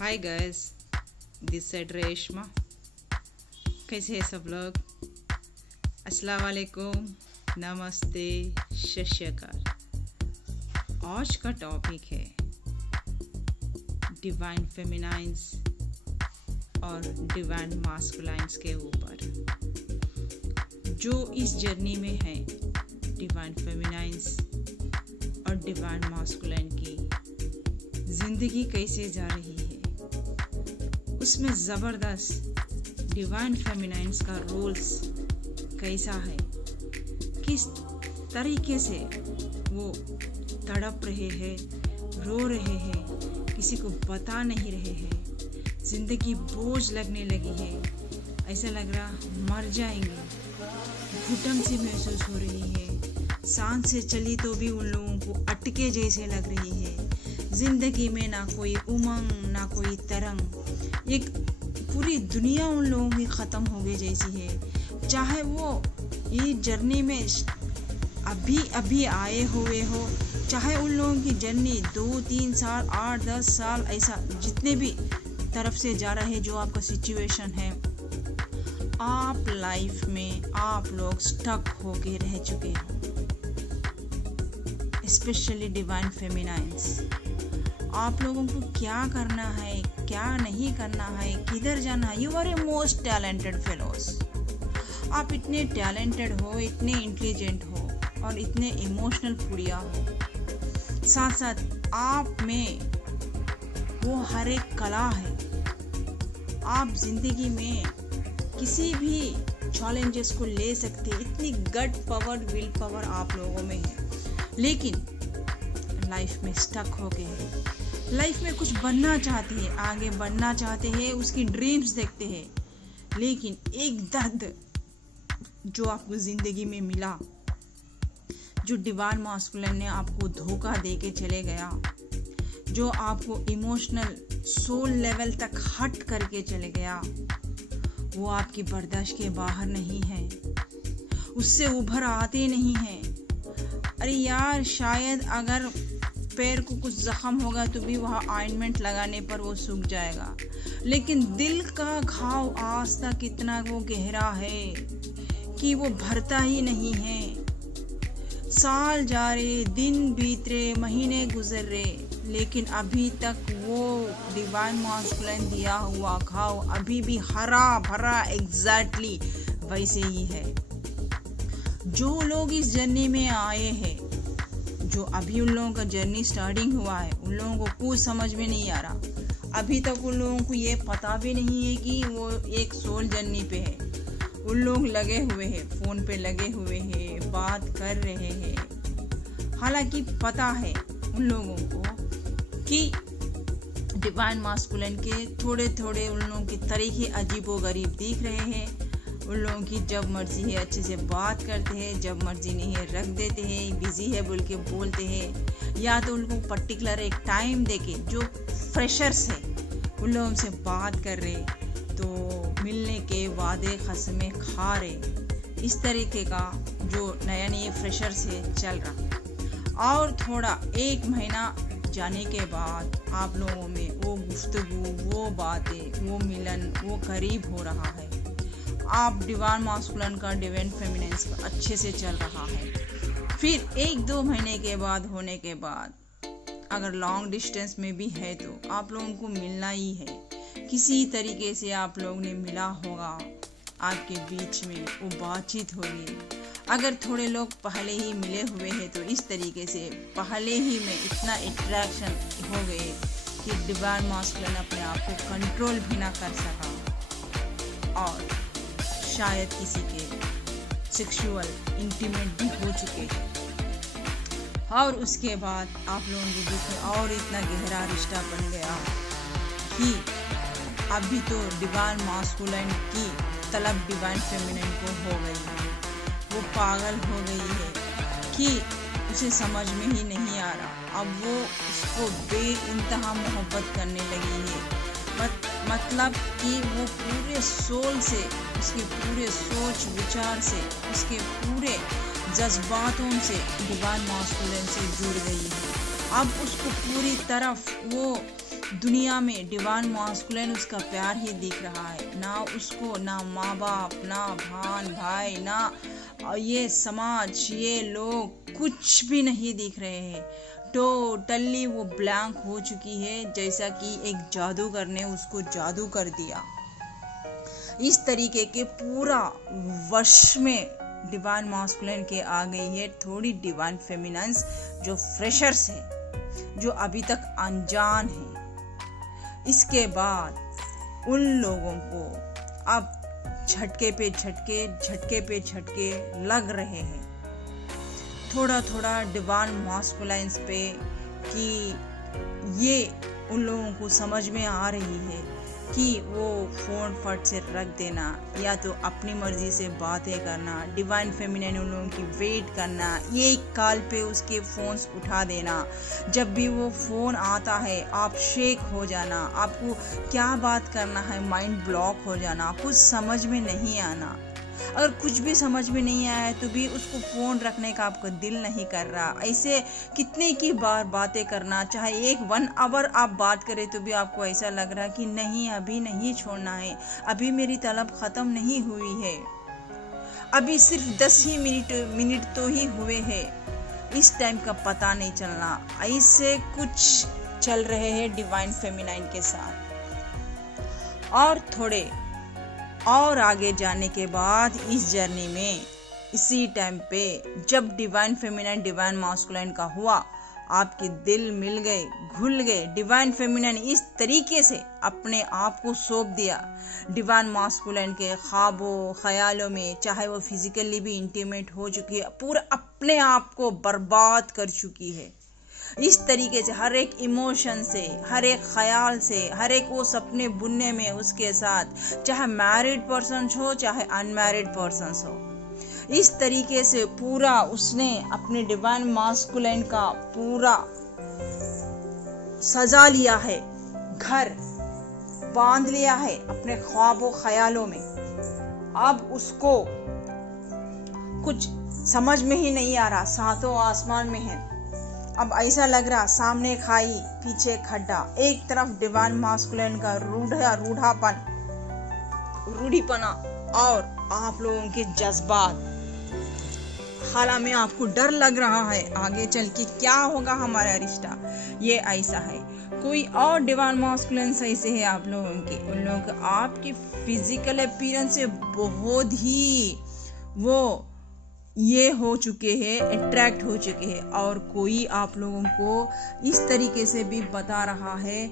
Hi guys, this side Reshma. कैसे हैं सब लोग? अस्सलाम वालेकुम, नमस्ते, सत श्री अकाल। आज का टॉपिक है डिवाइन फेमिनाइंस और डिवाइन मास्कुलाइंस के ऊपर। जो इस जर्नी में है डिवाइन फेमिनाइंस और डिवाइन मास्कुलाइन की जिंदगी कैसे जा रही है, उसमें ज़बरदस्त डिवाइन फेमिनाइंस का रोल्स कैसा है, किस तरीके से वो तड़प रहे हैं, रो रहे हैं, किसी को बता नहीं रहे हैं, ज़िंदगी बोझ लगने लगी है, ऐसा लग रहा मर जाएंगे, घुटन सी महसूस हो रही है, सांस से चली तो भी उन लोगों को अटके जैसे लग रही है, ज़िंदगी में ना कोई उमंग ना कोई तरंग, एक पूरी दुनिया उन लोगों की ख़त्म हो गई जैसी है। चाहे वो ये जर्नी में अभी अभी आए हुए हो, चाहे उन लोगों की जर्नी 2-3 साल 8-10 साल ऐसा जितने भी तरफ से जा रहे हैं, जो आपका सिचुएशन है, आप लाइफ में आप लोग स्टक होके रह चुके हो। स्पेशली डिवाइन फेमिनाइंस, आप लोगों को क्या करना है, क्या नहीं करना है, किधर जाना है। You are a most talented fellows. आप इतने टैलेंटेड हो, इतने इंटेलिजेंट हो और इतने इमोशनल पुड़िया हो। साथ साथ आप में वो हर एक कला है। आप जिंदगी में किसी भी चैलेंजेस को ले सकते, इतनी गट पावर, विल पावर आप लोगों में है। लेकिन लाइफ में स्टक हो गए हैं, लाइफ में कुछ बनना चाहते हैं, आगे बढ़ना चाहते हैं, उसकी ड्रीम्स देखते हैं, लेकिन एक दर्द जो आपको ज़िंदगी में मिला, जो डिवाइन मास्कुलिन ने आपको धोखा दे के चले गया, जो आपको इमोशनल सोल लेवल तक हट करके चले गया, वो आपकी बर्दाश्त के बाहर नहीं है, उससे उभर आते नहीं हैं। अरे यार, शायद अगर पैर को कुछ जख्म होगा तो भी वहाँ ऑइंटमेंट लगाने पर वो सूख जाएगा, लेकिन दिल का घाव आज तक इतना वो गहरा है कि वो भरता ही नहीं है। साल जा रहे, दिन बीत रहे, महीने गुजर रहे, लेकिन अभी तक वो डिवाइन मास्कुलिन दिया हुआ घाव अभी भी हरा भरा एग्जैक्टली वैसे ही है। जो लोग इस जर्नी में आए हैं, जो अभी उन लोगों का जर्नी स्टार्टिंग हुआ है, उन लोगों को कुछ समझ में नहीं आ रहा। अभी तक उन लोगों को ये पता भी नहीं है कि वो एक सोल जर्नी पे है। उन लोग लगे हुए हैं, फ़ोन पे लगे हुए हैं, बात कर रहे हैं। हालांकि पता है उन लोगों को कि डिवाइन मास्कुलिन के थोड़े थोड़े उन लोगों के तरीके अजीबोगरीब दिख रहे हैं। उन लोगों की जब मर्जी है अच्छे से बात करते हैं, जब मर्जी नहीं है रख देते हैं, बिजी है बोल के बोलते हैं, या तो उनको पर्टिकुलर एक टाइम देके, जो फ्रेशर्स है उन लोगों से बात कर रहे तो मिलने के वादे खसमें खा रहे। इस तरीके का जो नया नया फ्रेशर्स है चल रहा। और थोड़ा 1 महीना जाने के बाद आप लोगों में वो गुफ्तगू, वो बातें, वो मिलन, वो करीब हो रहा है। आप डिवाइन मास्कुलिन का, डिवाइन फेमिनाइंस का अच्छे से चल रहा है। फिर 1-2 महीने के बाद होने के बाद, अगर लॉन्ग डिस्टेंस में भी है तो आप लोगों को मिलना ही है। किसी तरीके से आप लोगों ने मिला होगा, आपके बीच में वो बातचीत होगी। अगर थोड़े लोग पहले ही मिले हुए हैं तो इस तरीके से पहले ही में इतना अट्रैक्शन हो गए कि डिवाइन मास्कुलिन अपने आप को कंट्रोल भी ना कर सका और शायद किसी के सेक्सुअल इंटीमेट भी हो चुके हैं। और उसके बाद आप लोगों के बीच में और इतना गहरा रिश्ता बन गया कि अभी तो डिवाइन मास्कुलिन की तलब डिवाइन फेमिनिन को हो गई है। वो पागल हो गई है कि उसे समझ में ही नहीं आ रहा। अब वो उसको बेइंतहा मोहब्बत करने लगी है। मतलब कि वो पूरे सोल से, उसके पूरे सोच विचार से, उसके पूरे जज्बातों से डिवाइन मास्कुलिन से जुड़ गई है। अब उसको पूरी तरफ वो दुनिया में डिवाइन मास्कुलिन उसका प्यार ही दिख रहा है। ना उसको ना माँ बाप, ना बहन भाई, ना ये समाज, ये लोग कुछ भी नहीं दिख रहे हैं। टोटली वो ब्लैंक हो चुकी है, जैसा कि एक जादूगर ने उसको जादू कर दिया। इस तरीके के पूरा वश में डिवाइन मास्कुलिन के आ गई है थोड़ी डिवाइन फेमिनाइन्स जो फ्रेशर्स है, जो अभी तक अनजान है। इसके बाद उन लोगों को अब झटके पे झटके लग रहे हैं थोड़ा थोड़ा डिवाइन मास्कुलाइन्स पे, कि ये उन लोगों को समझ में आ रही है कि वो फ़ोन फट से रख देना या तो अपनी मर्जी से बातें करना, डिवाइन फेमिनिन उन लोगों की वेट करना, एक कॉल पे उसके फ़ोन्स उठा देना, जब भी वो फ़ोन आता है आप शेक हो जाना, आपको क्या बात करना है माइंड ब्लॉक हो जाना, कुछ समझ में नहीं आना। अगर कुछ भी समझ में नहीं आया है तो भी उसको फ़ोन रखने का आपका दिल नहीं कर रहा। ऐसे कितने की बार बातें करना, चाहे 1 आवर आप बात करें तो भी आपको ऐसा लग रहा है कि नहीं, अभी नहीं छोड़ना है, अभी मेरी तलब ख़त्म नहीं हुई है, अभी सिर्फ 10 ही मिनट तो ही हुए हैं, इस टाइम का पता नहीं चलना। ऐसे कुछ चल रहे हैं डिवाइन फेमिनाइन के साथ। और थोड़े और आगे जाने के बाद इस जर्नी में इसी टाइम पे जब डिवाइन फेमिनिन डिवाइन मास्कुलिन का हुआ, आपके दिल मिल गए, घुल गए। डिवाइन फेमिनिन इस तरीके से अपने आप को सौंप दिया डिवाइन मास्कुलिन के ख्वाबों ख्यालों में, चाहे वो फिजिकली भी इंटीमेट हो चुकी है, पूरा अपने आप को बर्बाद कर चुकी है। इस तरीके से हर एक इमोशन से, हर एक ख्याल से, हर एक वो सपने बुनने में उसके साथ, चाहे मैरिड पर्सन हो चाहे अनमैरिड पर्सन हो, इस तरीके से पूरा उसने अपने डिवाइन मास्कुलिन का पूरा सजा लिया है, घर बांध लिया है अपने ख्वाबों ख्यालों में। अब उसको कुछ समझ में ही नहीं आ रहा, सातों आसमान में है। अब ऐसा लग रहा सामने खाई पीछे खड्डा, एक तरफ डिवाइन मास्कुलिन का रूढ़ीपना और आप लोगों के जज्बात। हालां में आपको डर लग रहा है आगे चल के क्या होगा हमारा रिश्ता, ये ऐसा है। कोई और डिवाइन मास्कुलिन ऐसे है आप लोगों के, उन लोगों के आपकी फिजिकल अपीयरेंस से बहुत ही वो ये हो चुके हैं, अट्रैक्ट हो चुके हैं। और कोई आप लोगों को इस तरीके से भी बता रहा है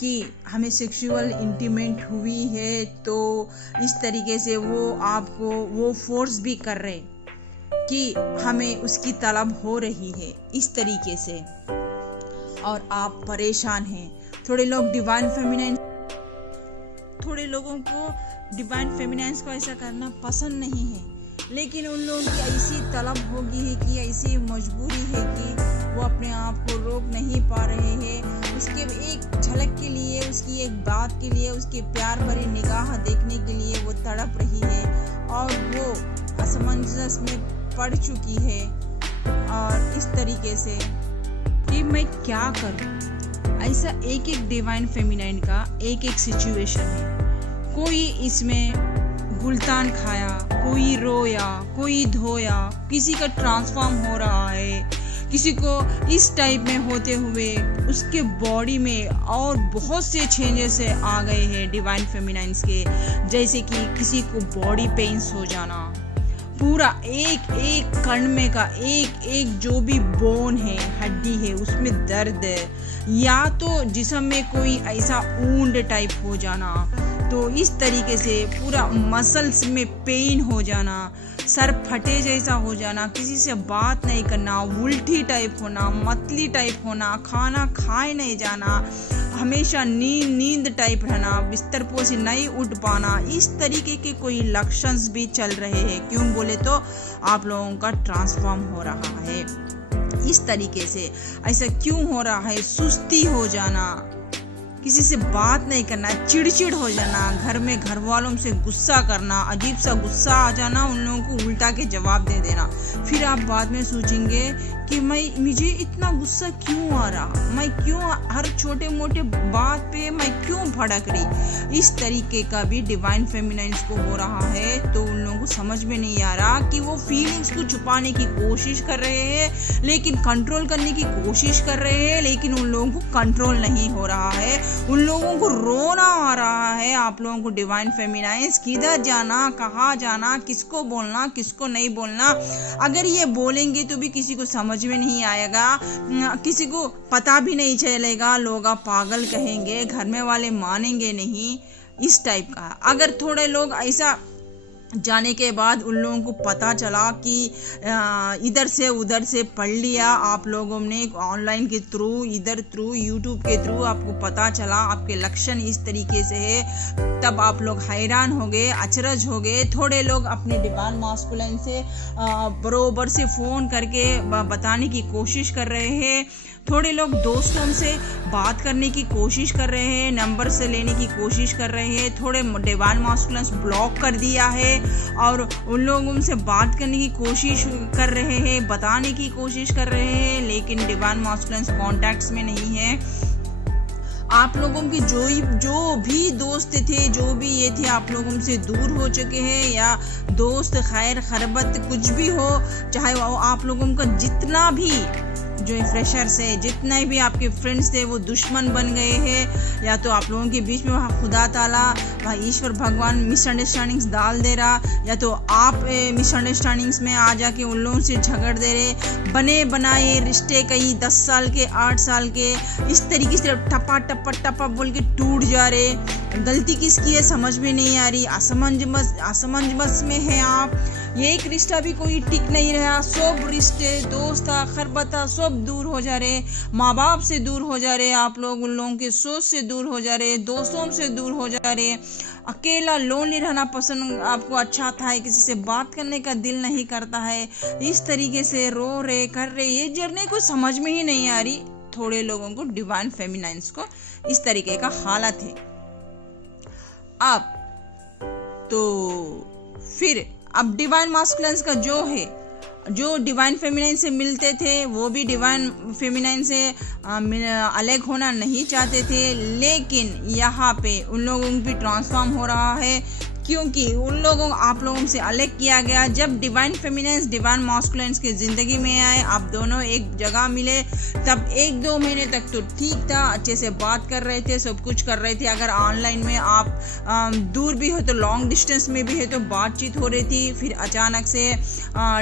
कि हमें सेक्सुअल इंटीमेट हुई है, तो इस तरीके से वो आपको वो फोर्स भी कर रहे कि हमें उसकी तलब हो रही है इस तरीके से, और आप परेशान हैं। थोड़े लोग डिवाइन फेमिनिन, थोड़े लोगों को डिवाइन फेमिनाइन्स को ऐसा करना पसंद नहीं है, लेकिन उन लोगों की ऐसी तलब होगी है कि ऐसी मजबूरी है कि वो अपने आप को रोक नहीं पा रहे हैं। उसके एक झलक के लिए, उसकी एक बात के लिए, उसके प्यार भरी निगाह देखने के लिए वो तड़प रही है और वो असमंजस में पड़ चुकी है। और इस तरीके से कि मैं क्या करूं, ऐसा एक डिवाइन फेमिनाइन का एक सिचुएशन है। कोई इसमें गुलतान खाया, कोई रोया, कोई धोया, किसी का ट्रांसफॉर्म हो रहा है, किसी को इस टाइप में होते हुए उसके बॉडी में और बहुत से चेंजेस आ गए हैं डिवाइन फेमिनाइन्स के, जैसे कि किसी को बॉडी पेन्स हो जाना, पूरा एक एक कण में का एक जो भी बोन है, हड्डी है, उसमें दर्द है, या तो जिस्म में कोई ऐसा ऊंड टाइप हो जाना, तो इस तरीके से पूरा मसल्स में पेन हो जाना, सर फटे जैसा हो जाना, किसी से बात नहीं करना, उल्टी टाइप होना, मतली टाइप होना, खाना खाए नहीं जाना, हमेशा नींद टाइप रहना, बिस्तर पर से नहीं उठ पाना, इस तरीके के कोई लक्षण भी चल रहे हैं। क्यों बोले तो आप लोगों का ट्रांसफॉर्म हो रहा है इस तरीके से। ऐसा क्यों हो रहा है? सुस्ती हो जाना, किसी से बात नहीं करना, चिड़चिड़ हो जाना, घर में घर वालों से गुस्सा करना, अजीब सा गुस्सा आ जाना, उन लोगों को उल्टा के जवाब दे देना। फिर आप बाद में सोचेंगे कि मुझे इतना गुस्सा क्यों आ रहा, मैं क्यों हर छोटे मोटे बात पे मैं क्यों भड़क रही। इस तरीके का भी डिवाइन फेमिनाइन्स को हो रहा है। तो उन लोगों को समझ में नहीं आ रहा कि वो फीलिंग्स को छुपाने की कोशिश कर रहे हैं, लेकिन कंट्रोल करने की कोशिश कर रहे हैं, लेकिन उन लोगों को कंट्रोल नहीं हो रहा है। उन लोगों को रोना आ रहा है। आप लोगों को डिवाइन फेमिनाइन्स किधर जाना, कहाँ जाना, किसको बोलना, किसको नहीं बोलना। अगर ये बोलेंगे तो भी किसी को समझ में नहीं आएगा, किसी को पता भी नहीं चलेगा, लोग आप पागल कहेंगे, घर में वाले मानेंगे नहीं, इस टाइप का। अगर थोड़े लोग ऐसा जाने के बाद उन लोगों को पता चला कि इधर से उधर से पढ़ लिया आप लोगों ने ऑनलाइन के थ्रू, इधर थ्रू यूट्यूब के थ्रू आपको पता चला आपके लक्षण इस तरीके से है, तब आप लोग हैरान हो गए, अचरज हो गए। थोड़े लोग अपने डिवाइन मास्कुलिन से बरोबर से फ़ोन करके बताने की कोशिश कर रहे हैं। थोड़े लोग दोस्तों से बात करने की कोशिश कर रहे हैं, नंबर से लेने की कोशिश कर रहे हैं। थोड़े डिवाइन मास्कुलिन ब्लॉक कर दिया है और उन लोगों से बात करने की कोशिश कर रहे हैं, बताने की कोशिश कर रहे हैं, लेकिन डिवाइन मास्कुलिन कॉन्टैक्ट्स में नहीं है। आप लोगों के जो भी दोस्त थे, जो भी ये थे, आप लोगों से दूर हो चुके हैं, या दोस्त खैर खरबत कुछ भी हो, चाहे वो आप लोगों का जितना भी जो फ्रेशर से जितने भी आपके फ्रेंड्स थे वो दुश्मन बन गए हैं, या तो आप लोगों के बीच में वहाँ खुदा ताला, वहाँ ईश्वर भगवान मिसअंडरस्टैंडिंग्स डाल दे रहा, या तो आप मिसअंडरस्टैंडिंग्स में आ जाके उन लोगों से झगड़ दे रहे। बने बनाए रिश्ते कई 10 साल के, 8 साल के, इस तरीके से टपा टपा टपा बोल के टूट जा रहे। गलती किसकी है समझ में नहीं आ रही, असमंजस में है आप। ये एक रिश्ता भी कोई टिक नहीं रहा, सब रिश्ते दोस्त खरबता सब दूर हो जा रहे, माँ बाप से दूर हो जा रहे, आप लोग उन लोगों के सोच से दूर हो जा रहे, दोस्तों से दूर हो जा रहे, अकेला लोनली रहना पसंद आपको अच्छा था है, किसी से बात करने का दिल नहीं करता है। इस तरीके से रो रहे कर रहे, ये जर्नी को समझ में ही नहीं आ रही। थोड़े लोगों को डिवाइन फेमिनाइन्स को इस तरीके का हालत है। अब तो फिर अब डिवाइन मास्कुलिन का जो है, जो डिवाइन फेमिनाइन से मिलते थे वो भी डिवाइन फेमिनाइन से अलग होना नहीं चाहते थे, लेकिन यहाँ पे उन लोगों को भी ट्रांसफॉर्म हो रहा है, क्योंकि उन लोगों आप लोगों से अलग किया गया। जब डिवाइन फेमिनाइन्स डिवाइन मास्कुलिन की ज़िंदगी में आए, आप दोनों एक जगह मिले, तब 1-2 महीने तक तो ठीक था, अच्छे से बात कर रहे थे, सब कुछ कर रहे थे। अगर ऑनलाइन में आप दूर भी हो तो लॉन्ग डिस्टेंस में भी है तो बातचीत हो रही थी। फिर अचानक से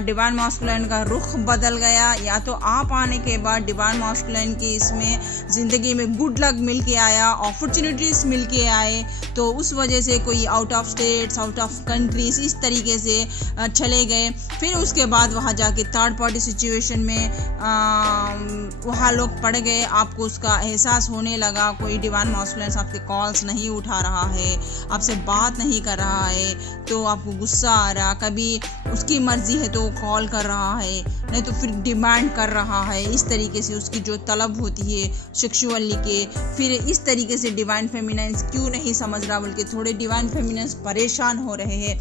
डिवाइन मास्कुलिन का रुख बदल गया, या तो आप आने के बाद डिवाइन मास्कुलिन की इसमें ज़िंदगी में गुड लक मिल के आया, अपॉर्चुनिटीज़ मिल के आए, तो उस वजह से कोई out of state, out of countries इस तरीके से चले गए। फिर उसके बाद वहाँ जाके थर्ड पार्टी सिचुएशन में वहाँ लोग पड़ गए, आपको उसका एहसास होने लगा। कोई डिवाइन मास्कुलिन आपके कॉल्स नहीं उठा रहा है, आपसे बात नहीं कर रहा है, तो आपको गुस्सा आ रहा। कभी उसकी मर्जी है तो कॉल कर रहा है, नहीं तो फिर डिमांड कर रहा है, इस तरीके से उसकी जो तलब होती है सेक्सुअली के। फिर इस तरीके से डिवाइन फेमिनाइन्स क्यों नहीं समझ रहा, बल्कि थोड़े डिवाइन फेमिनाइन्स परेशान हो रहे हैं।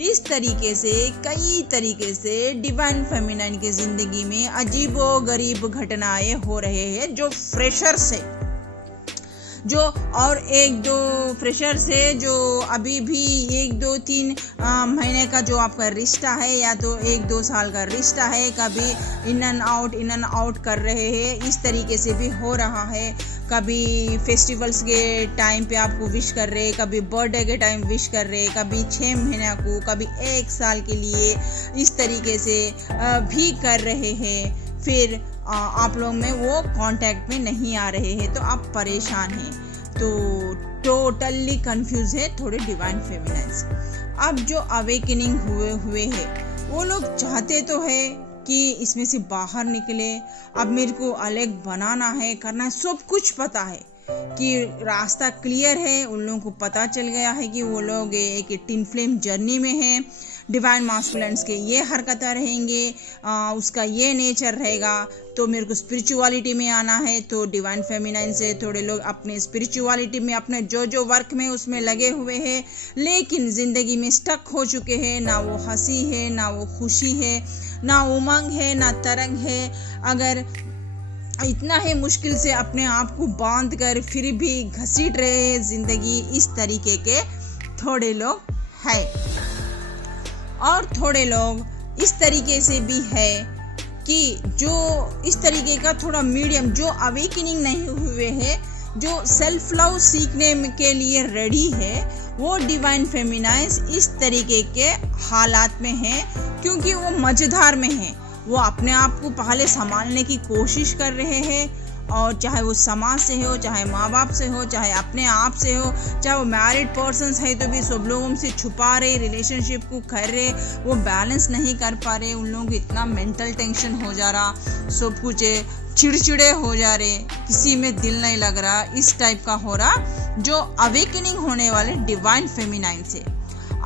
इस तरीके से कई तरीके से डिवाइन फेमिनाइन की ज़िंदगी में अजीबो गरीब घटनाएं हो रहे हैं, जो फ्रेशर से जो और 1-2 फ्रेशर से जो अभी भी 1-2-3 महीने का जो आपका रिश्ता है, या तो 1-2 साल का रिश्ता है, कभी इन एंड आउट कर रहे हैं, इस तरीके से भी हो रहा है। कभी फेस्टिवल्स के टाइम पे आपको विश कर रहे, कभी बर्थडे के टाइम विश कर रहे, कभी 6 महीने को, कभी 1 साल के लिए, इस तरीके से भी कर रहे हैं। फिर आप लोग में वो कांटेक्ट में नहीं आ रहे हैं, तो आप परेशान हैं, तो टोटली कंफ्यूज है थोड़े डिवाइन फेमिनाइन्स। अब जो अवेकनिंग हुए हैं, वो लोग चाहते तो है कि इसमें से बाहर निकले, अब मेरे को अलग बनाना है, करना है, सब कुछ पता है, कि रास्ता क्लियर है, उन लोगों को पता चल गया है कि वो लोग एक ट्विन फ्लेम जर्नी में हैं। डिवाइन मास्कुलिन्स के ये हरकतें रहेंगे, उसका ये नेचर रहेगा। तो मेरे को स्पिरिचुअलिटी में आना है, तो डिवाइन फेमिनाइन से थोड़े लोग अपने स्पिरिचुअलिटी में अपने जो वर्क में उसमें लगे हुए हैं, लेकिन ज़िंदगी में स्टक हो चुके हैं। ना वो हंसी है, ना वो खुशी है, ना उमंग है, ना तरंग है। अगर इतना है मुश्किल से अपने आप को बांध कर फिर भी घसीट रहे हैं ज़िंदगी, इस तरीके के थोड़े लोग हैं। और थोड़े लोग इस तरीके से भी है कि जो इस तरीके का थोड़ा मीडियम, जो अवेकनिंग नहीं हुए हैं, जो सेल्फ लव सीखने के लिए रेडी है, वो डिवाइन फेमिनाइन्स इस तरीके के हालात में है, क्योंकि वो मजेदार में है। वो अपने आप को पहले संभालने की कोशिश कर रहे हैं, और चाहे वो समाज से हो, चाहे माँ बाप से हो, चाहे अपने आप से हो, चाहे वो मैरिड पर्सन्स है तो भी सब लोगों से छुपा रहे, रिलेशनशिप को कर रहे, वो बैलेंस नहीं कर पा रहे। उन लोगों को इतना मेंटल टेंशन हो जा रहा, सब कुछ चिड़चिड़े हो जा रहे, किसी में दिल नहीं लग रहा, इस टाइप का हो रहा जो अवेकनिंग होने वाले डिवाइन फेमिनाइन से।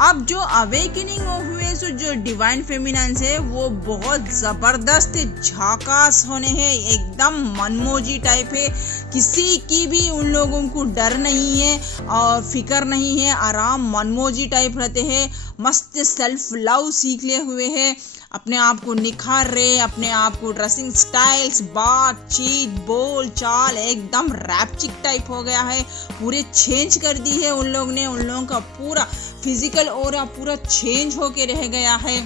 अब जो अवेकनिंग हुए सो जो डिवाइन फेमिनाइन है वो बहुत ज़बरदस्त झाकास होने हैं, एकदम मनमोजी टाइप है। किसी की भी उन लोगों को डर नहीं है और फिक्र नहीं है, आराम मनमोजी टाइप रहते हैं। मस्त सेल्फ लव सीख लिए हुए हैं, अपने आप को निखार रहे, अपने आप को ड्रेसिंग स्टाइल्स, बातचीत, बोल चाल एकदम रैपचिक टाइप हो गया है, पूरे चेंज कर दी है उन लोग ने। उन लोगों का पूरा फिजिकल ऑरा पूरा चेंज होके रह गया है।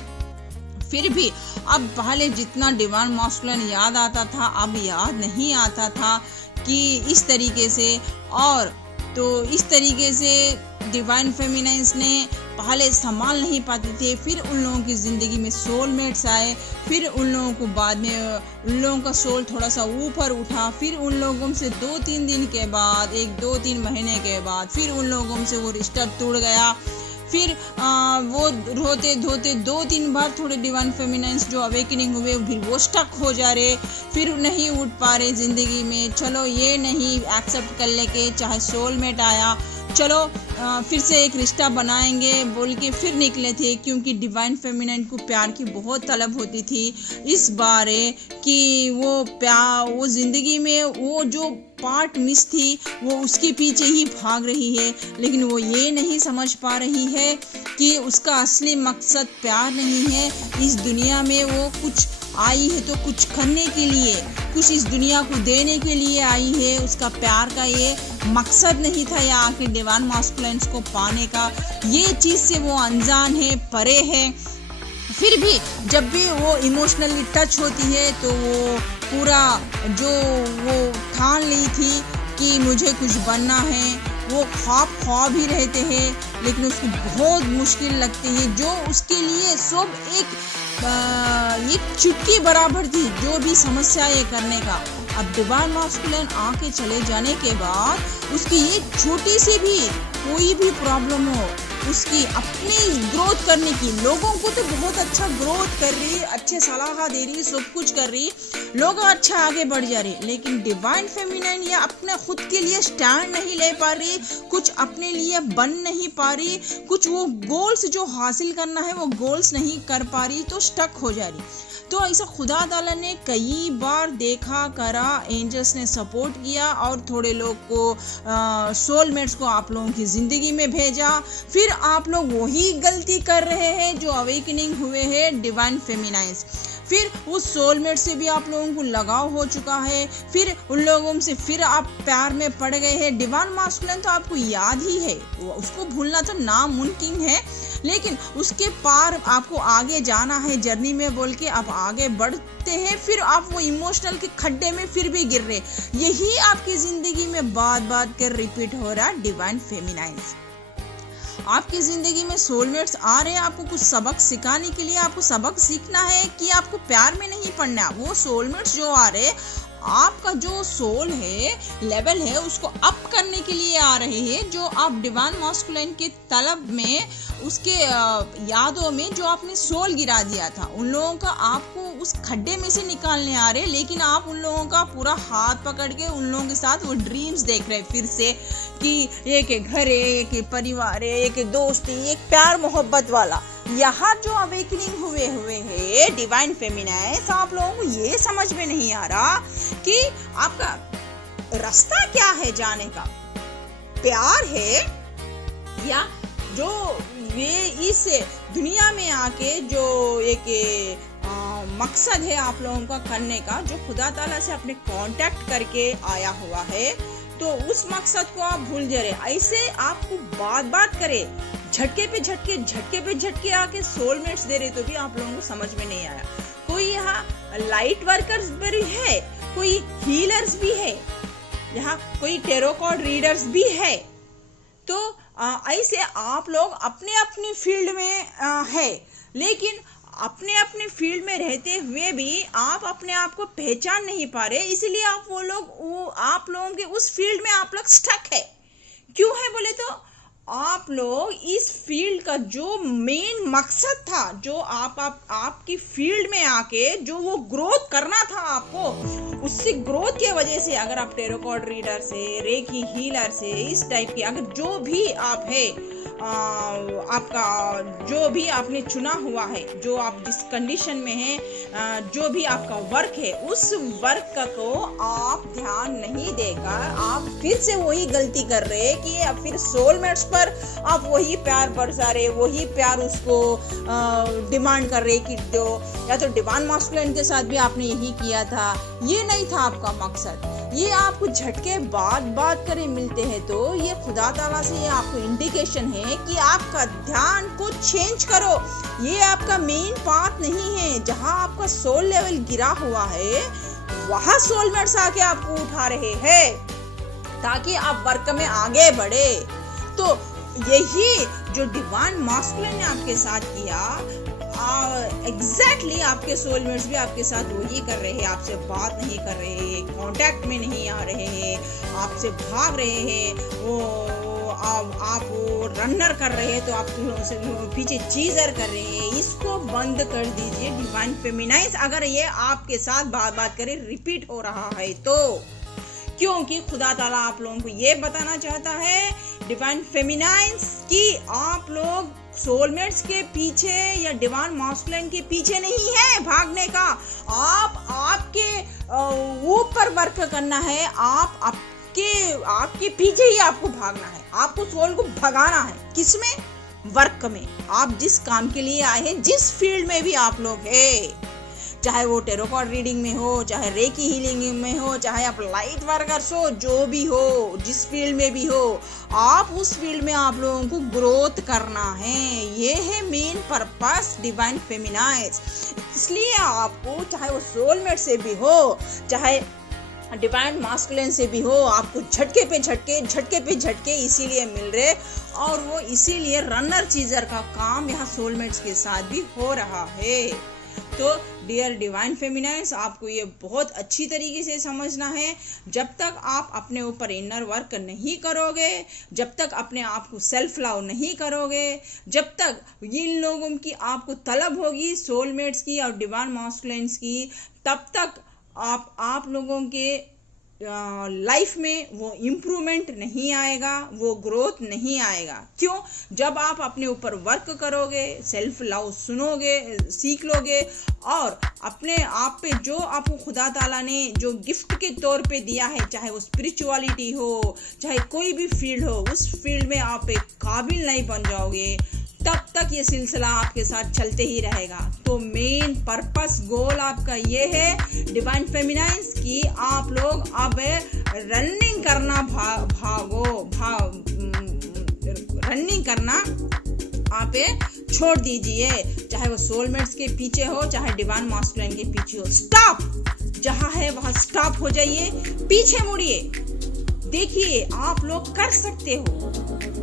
फिर भी अब पहले जितना डिवाइन मास्कुलिन याद आता था, अब याद नहीं आता था कि इस तरीके से। और तो इस तरीके से डिवाइन फेमिनाइन्स ने पहले संभाल नहीं पाते थे, फिर उन लोगों की ज़िंदगी में सोलमेट्स आए, फिर उन लोगों को बाद में उन लोगों का सोल थोड़ा सा ऊपर उठा, फिर उन लोगों से 2-3 दिन के बाद, 1-2-3 महीने के बाद फिर उन लोगों से वो रिश्ता टूट गया। फिर वो रोते धोते 2-3 बार थोड़े डिवाइन फेमिनाइन्स जो अवेकनिंग हुए फिर वो स्टक हो जा रहे, फिर नहीं उठ पा रहे ज़िंदगी में। चलो ये नहीं एक्सेप्ट कर लेके, चाहे सोलमेट आया, चलो फिर से एक रिश्ता बनाएंगे बोल के फिर निकले थे, क्योंकि डिवाइन फेमिनाइन को प्यार की बहुत तलब होती थी इस बारे कि वो प्यार, वो ज़िंदगी में वो जो पार्ट मिस थी वो उसके पीछे ही भाग रही है। लेकिन वो ये नहीं समझ पा रही है कि उसका असली मकसद प्यार नहीं है। इस दुनिया में वो कुछ आई है तो कुछ करने के लिए, कुछ इस दुनिया को देने के लिए आई है। उसका प्यार का ये मकसद नहीं था या आके डिवाइन मास्कुलिन्स को पाने का। ये चीज़ से वो अनजान है, परे है। फिर भी जब भी वो इमोशनली टच होती है तो वो पूरा जो वो ठान ली थी कि मुझे कुछ बनना है, वो ख्वाब ही रहते हैं, लेकिन उसको बहुत मुश्किल लगती है। जो उसके लिए सब एक चुटकी बराबर थी, जो भी समस्या ये करने का। अब डिवाइन मास्कुलिन आके चले जाने के बाद उसकी एक छोटी सी भी कोई भी प्रॉब्लम हो, उसकी अपनी ग्रोथ करने की, लोगों को तो बहुत अच्छा ग्रोथ कर रही, अच्छे सलाह दे रही, सब कुछ कर रही, लोग अच्छा आगे बढ़ जा रहे, लेकिन डिवाइन फेमिनाइन या अपने खुद के लिए स्टैंड नहीं ले पा रही, कुछ अपने लिए बन नहीं पा रही, कुछ वो गोल्स जो हासिल करना है वो गोल्स नहीं कर पा रही, तो स्टक हो जा रही। तो ऐसा खुदा ताला ने कई बार देखा करा, एंजल्स ने सपोर्ट किया और थोड़े लोग को सोलमेट्स को आप लोगों की ज़िंदगी में भेजा। फिर आप लोग वही गलती कर रहे हैं जो अवेकनिंग हुए हैं डिवाइन फेमिनाइन्स। फिर उस सोलमेट से भी आप लोगों को लगाव हो चुका है, फिर उन लोगों से फिर आप प्यार में पड़ गए हैं। डिवाइन मास्कुलिन तो आपको याद ही है, उसको भूलना तो नामुमकिन है, लेकिन उसके पार आपको आगे जाना है जर्नी में बोल के आप आगे बढ़ते हैं, फिर आप वो इमोशनल के खड्डे में फिर भी गिर रहे। यही आपकी ज़िंदगी में बात कर रिपीट हो रहा है डिवाइन फेमिनाइन्स। आपकी ज़िंदगी में सोलमेट्स आ रहे हैं आपको कुछ सबक सिखाने के लिए। आपको सबक सीखना है कि आपको प्यार में नहीं पड़ना। वो सोलमेट्स जो आ रहे, आपका जो सोल है, लेवल है, उसको अप करने के लिए आ रहे हैं। जो आप डिवाइन मास्कुलिन के तलब में उसके यादों में जो आपने सोल गिरा दिया था, उन लोगों का आपको उस खड्डे में से निकालने आ रहे, लेकिन आप उन लोगों का पूरा हाथ पकड़ के उन लोगों के साथ वो ड्रीम्स देख रहे फिर से कि एक घर है, एक परिवार है, एक दोस्ती, एक प्यार मोहब्बत वाला। यहाँ जो अवेकनिंग हुए हैं डिवाइन फेमिनाइन्स, आप लोगों को ये समझ में नहीं आ रहा कि आपका रास्ता क्या है जाने का, प्यार है या जो ये इस दुनिया में आके जो एक मकसद है आप लोगों का करने का, जो खुदा ताला से अपने कांटेक्ट करके आया हुआ है, तो उस मकसद को आप भूल जा रहे। ऐसे आपको बात करे, झटके पे झटके आके सोलमेट्स दे रहे, तो भी आप लोगों को समझ में नहीं आया। कोई यहाँ लाइट वर्कर्स भी है, कोई हीलर्स भी है, यहाँ कोई टेरो कार्ड रीडर्स भी है। तो ऐसे आप लोग अपने फील्ड में है, लेकिन अपने फील्ड में रहते हुए भी आप अपने आप को पहचान नहीं पा रहे, इसलिए आप आप लोगों के उस फील्ड में आप लोग स्टक है। क्यों है बोले तो आप लोग इस फील्ड का जो मेन मकसद था, जो आपकी फील्ड में आके जो वो ग्रोथ करना था आपको, उससे ग्रोथ की वजह से अगर आप टेरो कार्ड रीडर से, रेकी हीलर से, इस टाइप के अगर जो भी आप है, आपका जो भी आपने चुना हुआ है, जो आप जिस कंडीशन में है, जो भी आपका वर्क है, उस वर्क को आप ध्यान नहीं देकर आप फिर से वही गलती कर रहे कि अब फिर सोलमेट्स पर आप वही प्यार बरसा रहे, वही प्यार उसको डिमांड कर रहे कि जो या तो डिवाइन मास्कुलिन के साथ भी आपने यही किया था। ये नहीं था आपका मकसद। ये आपको झटके बात करे मिलते हैं, तो ये खुदा ताला से ये आपको इंडिकेशन है कि आपका ध्यान को चेंज करो। ये आपका मेन पाथ नहीं है। जहां आपका सोल लेवल गिरा हुआ है, वहां सोलमेट्स आके आपको उठा रहे हैं ताकि आप वर्क में आगे बढ़े। तो यही जो डिवाइन मास्कुलिन ने आपके साथ किया, एग्जैक्टली आपके सोलमेट्स भी आपके साथ वही कर रहे हैं। आपसे बात नहीं कर रहे हैं, कांटेक्ट में नहीं आ रहे हैं, आपसे भाग रहे हैं, आप रनर कर रहे हैं तो आप पीछे चीजर कर रहे हैं। इसको बंद कर दीजिए डिवाइन फेमिनाइन्स। अगर ये आपके साथ बात करे रिपीट हो रहा है तो, क्योंकि खुदा ताला आप लोगों को ये बताना चाहता है डिवाइन फेमिनाइन्स कि आप लोग सोलमेट्स के पीछे या डिवाइन मास्कुलिन के पीछे नहीं है भागने का। आपके ऊपर वर्क करना है। आपके पीछे ही आपको भागना है। आपको सोल को भगाना है। किसमें? वर्क में। आप जिस काम के लिए आए हैं, जिस फील्ड में भी आप लोग हैं, चाहे वो टेरो कार्ड रीडिंग में हो, चाहे रेकी हीलिंग में हो, चाहे आप लाइट वर्कर्स हो, जो भी हो, जिस फील्ड में भी हो, आप उस फील्ड में आप लोगों को ग्रोथ करना है। ये है मेन पर्पस डिवाइन फेमिनाइन्स। इसलिए आपको चाहे वो सोलमेट से भी हो, चाहे डिवाइन मास्कुलिन से भी हो, आपको झटके पे झटके इसीलिए मिल रहे, और वो इसीलिए रनर चीजर का काम यहाँ सोलमेट्स के साथ भी हो रहा है। तो डियर डिवाइन फेमिनाइन्स, आपको ये बहुत अच्छी तरीके से समझना है। जब तक आप अपने ऊपर इनर वर्क नहीं करोगे, जब तक अपने आप को सेल्फ लव नहीं करोगे, जब तक इन लोगों की आपको तलब होगी सोलमेट्स की और डिवाइन मास्कुलिन्स की, तब तक आप लोगों के लाइफ में वो इम्प्रूवमेंट नहीं आएगा, वो ग्रोथ नहीं आएगा। क्यों? जब आप अपने ऊपर वर्क करोगे, सेल्फ लव सुनोगे, सीख लोगे, और अपने आप पे जो आपको खुदा ताला ने जो गिफ्ट के तौर पे दिया है, चाहे वो स्पिरिचुअलिटी हो, चाहे कोई भी फील्ड हो, उस फील्ड में आप एक काबिल नहीं बन जाओगे, तब तक ये सिलसिला आपके साथ चलते ही रहेगा। तो मेन पर्पस गोल आपका ये है डिवाइन फेमिनाइन्स की आप लोग अब रनिंग करना रनिंग करना आप छोड़ दीजिए। चाहे वो सोलमेट्स के पीछे हो, चाहे डिवाइन मास्कुलिन के पीछे हो, स्टॉप। जहां है वहां स्टॉप हो जाइए, पीछे मुड़िए। देखिए आप लोग कर सकते हो,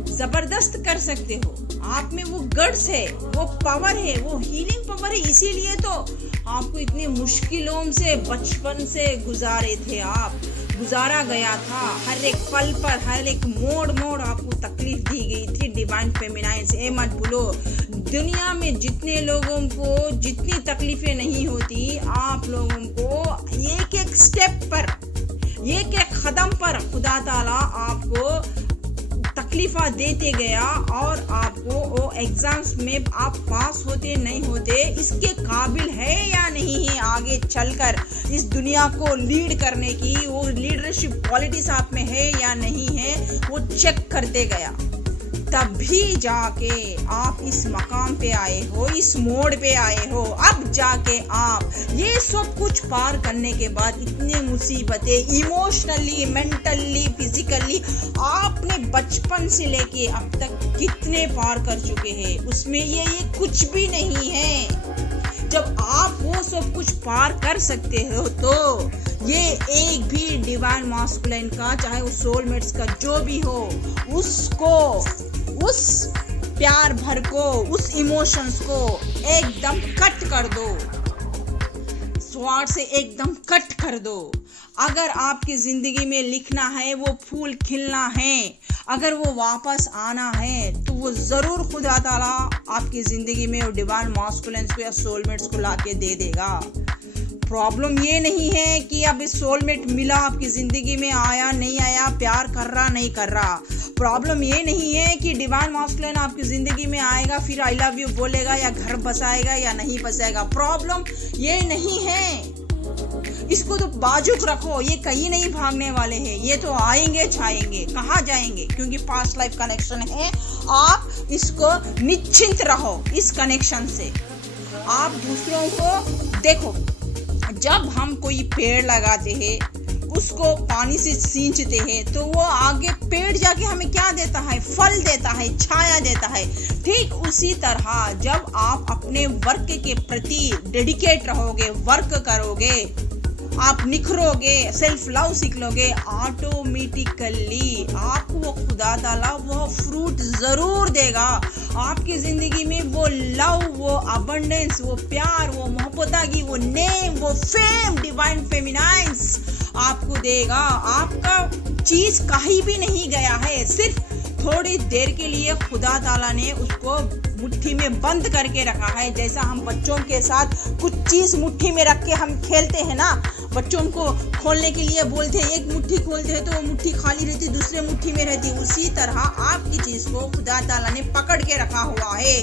जबरदस्त कर सकते हो। आप में वो गट्स है, वो पावर है, वो हीलिंग पावर है। इसीलिए तो आपको इतनी मुश्किलों से बचपन से गुजारे थे आप। गुजारा गया था, हर एक पल पर हर एक मोड़ आपको तकलीफ दी गई थी डिवाइन फेमिनाइन से। ये मत भूलो, दुनिया में जितने लोगों को जितनी तकलीफें नहीं होती, आप लोगों को एक एक स्टेप पर, एक एक कदम पर खुदा ताला आपको तकलीफा देते गया और आपको वो एग्जाम्स में आप पास होते नहीं होते, इसके काबिल है या नहीं है आगे चलकर इस दुनिया को लीड करने की, वो लीडरशिप क्वालिटीज आप में है या नहीं है, वो चेक करते गया। तभी जाके आप इस मकाम पे आए हो, इस मोड़ पे आए हो। अब जाके आप ये सब कुछ पार करने के बाद इतने मुसीबतें इमोशनली, मेंटली, फिजिकली आपने बचपन से लेके अब तक कितने पार कर चुके हैं, उसमें ये कुछ भी नहीं है। जब आप वो सब कुछ पार कर सकते हो तो ये एक भी डिवाइन मास्कुलिन का, चाहे वो सोलमेट्स का जो भी हो, उसको, उस प्यार भर को, उस इमोशंस को एकदम कट कर दो, स्वार्थ से एकदम कट कर दो। अगर आपकी जिंदगी में लिखना है, वो फूल खिलना है, अगर वो वापस आना है, तो वो जरूर खुदा ताला आपकी जिंदगी में वो डिवाइन मास्कुलिन्स को या सोलमेट्स को लाके दे देगा। प्रॉब्लम ये नहीं है कि अब इस सोलमेट मिला, आपकी जिंदगी में आया नहीं आया, प्यार कर रहा नहीं कर रहा। प्रॉब्लम ये नहीं है कि डिवाइन मास्कुलिन आपकी जिंदगी में आएगा फिर आई लव यू बोलेगा या घर बसाएगा या नहीं बसाएगा। प्रॉब्लम ये नहीं है, इसको तो बाजुक रखो, ये कहीं नहीं भागने वाले हैं, ये तो आएंगे छाएंगे। कहाँ जाएंगे? क्योंकि पास्ट लाइफ कनेक्शन है। आप इसको निश्चिंत रहो इस कनेक्शन से। आप दूसरों को देखो, जब हम कोई पेड़ लगाते हैं, उसको पानी से सींचते हैं, तो वो आगे पेड़ जाके हमें क्या देता है? फल देता है, छाया देता है। ठीक उसी तरह जब आप अपने वर्क के प्रति डेडिकेट रहोगे, वर्क करोगे, आप निखरोगे, सेल्फ लव सीख लोगे, ऑटोमेटिकली आपको वो खुदा ताला वो फ्रूट जरूर देगा। आपकी जिंदगी में वो लव, वो अबंडेंस, वो प्यार, वो मोहब्बत, वो नेम, वो फेम, डिवाइन फेमिनाइन्स आपको देगा। आपका चीज कहीं भी नहीं गया है, सिर्फ थोड़ी देर के लिए खुदा ताला ने उसको मुट्ठी में बंद करके रखा है। जैसा हम बच्चों के साथ कुछ चीज मुट्ठी में रख के हम खेलते हैं ना, बच्चों को खोलने के लिए बोलते हैं, एक मुट्ठी खोलते हैं तो वो मुट्ठी खाली रहती, दूसरे मुट्ठी में रहती। उसी तरह आपकी चीज को खुदा ताला ने पकड़ के रखा हुआ है,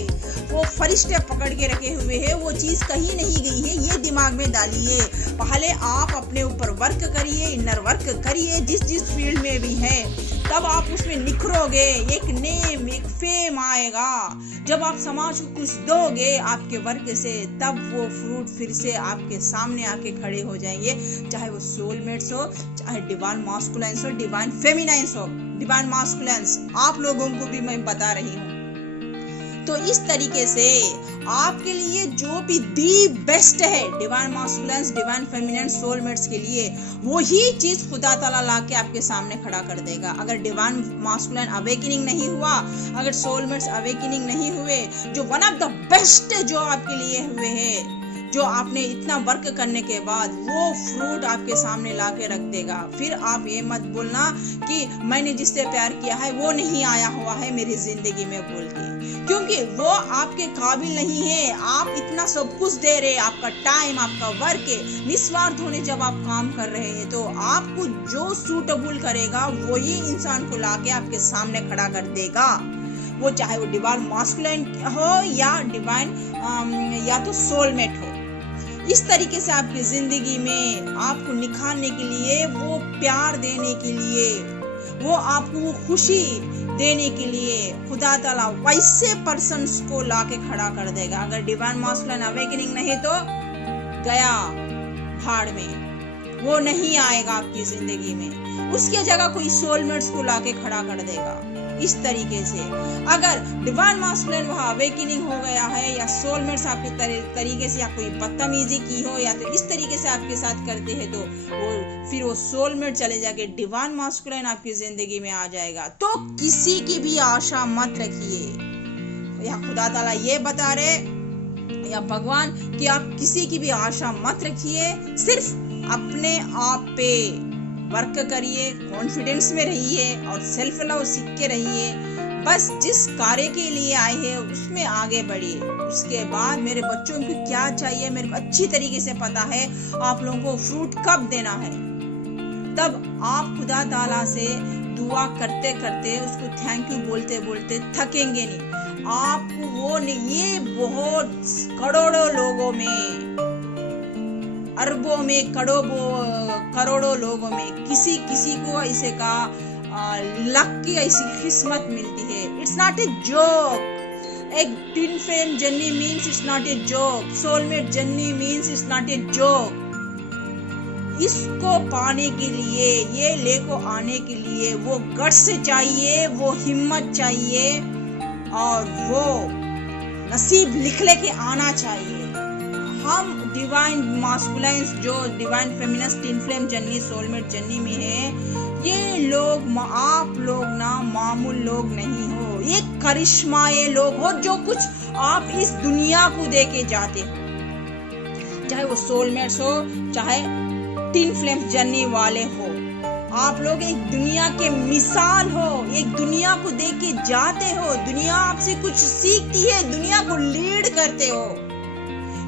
वो फरिश्ते पकड़ के रखे हुए हैं, वो चीज कहीं नहीं गई है। ये दिमाग में डालिए, पहले आप अपने ऊपर वर्क करिए, इनर वर्क करिए, जिस फील्ड में भी है, तब आप उसमें निखरोगे, एक नेम, एक फेम आएगा। जब आप समाज को कुछ दोगे आपके वर्क से, तब वो फ्रूट फिर से आपके सामने आके खड़े हो जाएंगे, चाहे वो सोलमेट्स हो, चाहे डिवाइन मास्कुलिन्स हो, डिवाइन फेमिनाइन्स हो। डिवाइन मास्कुलिन्स आप लोगों को भी मैं बता रही हूँ। तो इस तरीके से आपके लिए जो भी दी बेस्ट है डिवाइन मास्कुलिन्स, डिवाइन फेमिनाइन, सोलमेट्स के लिए, वही चीज खुदा ताला लाके आपके सामने खड़ा कर देगा। अगर डिवाइन मास्कुलिन अवेकनिंग नहीं हुआ, अगर सोलमेट्स अवेकनिंग नहीं हुए, जो वन ऑफ द बेस्ट जो आपके लिए हुए हैं, जो आपने इतना वर्क करने के बाद वो फ्रूट आपके सामने लाके रख देगा। फिर आप ये मत बोलना कि मैंने जिससे प्यार किया है वो नहीं आया हुआ है मेरी जिंदगी में बोल के, क्योंकि वो आपके काबिल नहीं है। आप इतना सब कुछ दे रहे, आपका टाइम, आपका वर्क है, निस्वार्थ होने जब आप काम कर रहे हैं, तो आपको जो सूटेबल करेगा वही इंसान को लाके आपके सामने खड़ा कर देगा। वो चाहे वो डिवाइन मास्कुलिन हो या डिवाइन या तो सोलमेट हो। इस तरीके से आपकी जिंदगी में आपको निखारने के लिए, वो प्यार देने के लिए, वो आपको खुशी देने के लिए खुदा ताला वैसे पर्सन्स को लाके खड़ा कर देगा। अगर डिवाइन मास्कुलिन अवेकनिंग नहीं तो गया भाड़ में, वो नहीं आएगा आपकी जिंदगी में। उसके जगह कोई सोलमेट्स को लाके खड़ा कर देगा। इस तरीके से अगर डिवाइन मास्कुलिन वहाँ अवेकनिंग हो गया है, या सोलमेट्स आपके तरीके से या कोई बदतमीजी की हो, या तो इस तरीके से आपके साथ करते हैं, तो फिर वो सोलमेट चले जाके डिवाइन मास्कुलिन आपकी जिंदगी में आ जाएगा। तो किसी की भी आशा मत रखिए। या खुदा ताला ये बता रहे, या भगवान, कि आप किसी की भी आशा मत रखिए, सिर्फ अपने आप पे वर्क करिए, कॉन्फिडेंस में रहिए और सेल्फ लव सीख के रहिए। बस जिस कार्य के लिए आए हैं उसमें आगे बढ़िए। उसके बाद मेरे बच्चों को क्या चाहिए मेरे को अच्छी तरीके से पता है। आप लोगों को फ्रूट कब देना है, तब आप खुदा ताला से दुआ करते करते उसको थैंक यू बोलते बोलते थकेंगे नहीं। आपको वो नहीं, ये बहुत करोड़ों लोगों में, अरबों में, करोड़ों लोगों में किसी किसी को ऐसे का लक की ऐसी किस्मत मिलती है। It's not a joke. एक twin flame journey means it's not a joke. Soulmate journey means it's not a joke. इसको पाने के लिए, ये लेको आने के लिए वो गट्स चाहिए, वो हिम्मत चाहिए और वो नसीब लिख लेके आना चाहिए। हम डिवाइन मास्कुलाइंस जो divine feminist twin flame journey soulmate journey में है, ये लोग आप लोग ना मामूल लोग नहीं हो, ये करिश्माए लोग हो जो कुछ आप इस दुनिया को दे के जाते हो। चाहे वो सोलमेट्स हो, चाहे ट्विन फ्लेम जर्नी वाले हो, आप लोग एक दुनिया के मिसाल हो, एक दुनिया को दे के जाते हो। दुनिया आपसे कुछ सीखती है, दुनिया को लीड करते हो।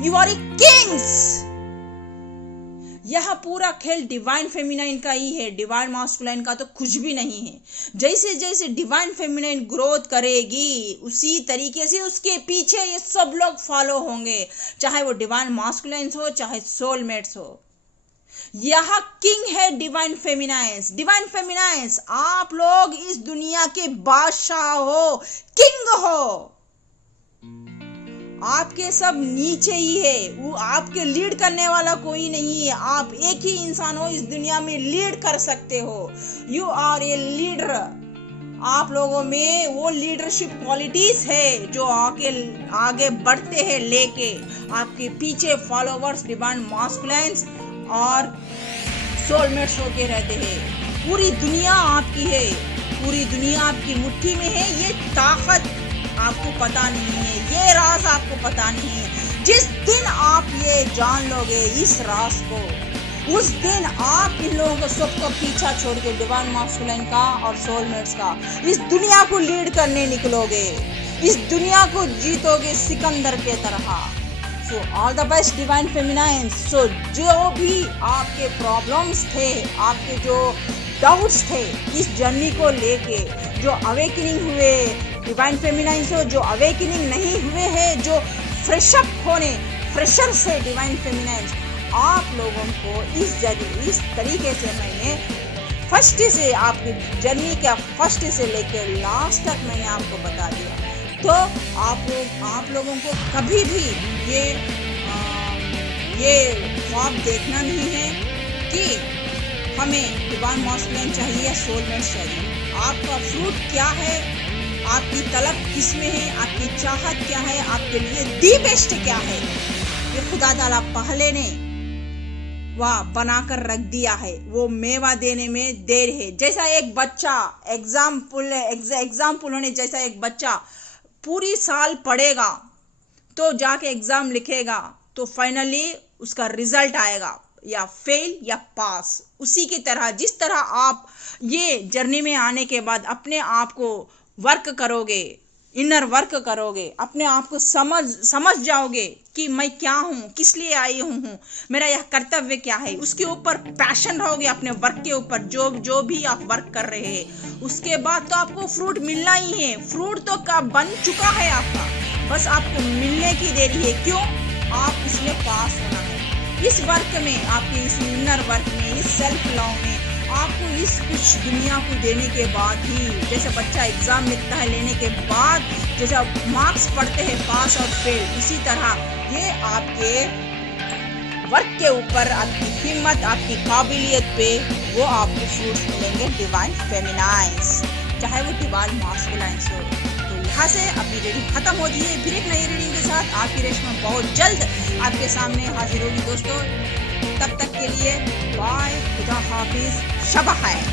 You are a kings. यह पूरा खेल डिवाइन फेमिनाइन का ही है, डिवाइन मास्कुलाइन का तो कुछ भी नहीं है। जैसे जैसे डिवाइन फेमिनाइन ग्रोथ करेगी उसी तरीके से उसके पीछे ये सब लोग फॉलो होंगे, चाहे वो डिवाइन मास्कुलाइन हो चाहे सोलमेट्स हो। यह किंग है डिवाइन फेमिनाइंस। डिवाइन फेमिनाइंस आप लोग इस दुनिया के बादशाह हो, किंग हो। आपके सब नीचे ही है, वो आपके लीड करने वाला कोई नहीं है। आप एक ही इंसान हो इस दुनिया में, लीड कर सकते हो। You are a leader. आप लोगों में वो लीडरशिप क्वालिटीज है जो आगे बढ़ते हैं लेके। आपके पीछे फॉलोवर्स डिवाइन मास्कुलाइंस और सोलमेट्स होके रहते हैं। पूरी दुनिया आपकी है, पूरी दुनिया आपकी मुट्ठी में है। ये ताकत आपको पता नहीं है, ये राज आपको पता नहीं है। जिस दिन आप ये जान लोगे इस राज को, उस दिन आप इन लोगों को सबको पीछा छोड़ के डिवाइन मास्कुलाइन का और सोलमेट्स का इस दुनिया को लीड करने निकलोगे, इस दुनिया को जीतोगे सिकंदर के तरह। So all the best divine feminines. So जो भी आपके प्रॉब्लम्स थे, आपके जो डाउट्स थे इस जर्नी को लेके, जो अवेकनिंग हुए डिवाइन फेमिनाइंस हो, जो अवेकनिंग नहीं हुए हैं, जो फ्रेशअप होने फ्रेशर से डिवाइन फेमिनाइंस, आप लोगों को इस तरीके से मैंने फर्स्ट से आपकी जर्नी का फर्स्ट से लेकर लास्ट तक मैंने आपको बता दिया। तो आप लोगों को कभी भी ये ख्वाब देखना नहीं है कि हमें डिवाइन मास्कुलाइन चाहिए या सोलमेट चाहिए। आपका फ्रूट क्या है, आपकी तलब किस में है, आपकी चाहत क्या है, आपके लिए दी बेस्ट क्या है, ये खुदा ताला पहले ने वह बनाकर रख दिया है। वो मेवा देने में देर है। जैसा एक बच्चा एग्जाम्पल होने, जैसा एक बच्चा पूरी साल पढ़ेगा तो जाके एग्जाम लिखेगा तो फाइनली उसका रिजल्ट आएगा, या फेल या पास। उसी की तरह जिस तरह आप ये जर्नी में आने के बाद अपने आप को वर्क करोगे, इनर वर्क करोगे, अपने आप को समझ जाओगे कि मैं क्या हूँ, किस लिए आई हूँ, मेरा यह कर्तव्य क्या है, उसके ऊपर पैशन रहोगे अपने वर्क के ऊपर, जो भी आप वर्क कर रहे हैं। उसके बाद तो आपको फ्रूट मिलना ही है। फ्रूट तो बन चुका है आपका, बस आपको मिलने की देरी है। क्यों? आप इसमें पास होना है। इस वर्क में, आपके इस इनर वर्क में, इस सेल्फ लव में आपको इस कुछ दुनिया को देने के बाद ही, जैसे बच्चा एग्जाम लिखता है, लेने के बाद जैसा मार्क्स पढ़ते हैं पास और फेल, इसी तरह ये आपके वर्क के ऊपर, आपकी हिम्मत, आपकी काबिलियत पे वो आपको फ्रूट्स मिलेंगे डिवाइन फेमिनाइंस, चाहे वो डिवाइन मास्कुलाइंस हो। तो यहाँ से अपनी रीडिंग खत्म होती है। फिर एक नई रीडिंग के साथ आपकी रेशमा बहुत जल्द आपके सामने हाजिर होगी दोस्तों। तब तक के लिए बाय, खुदा हाफिज, शब खैर।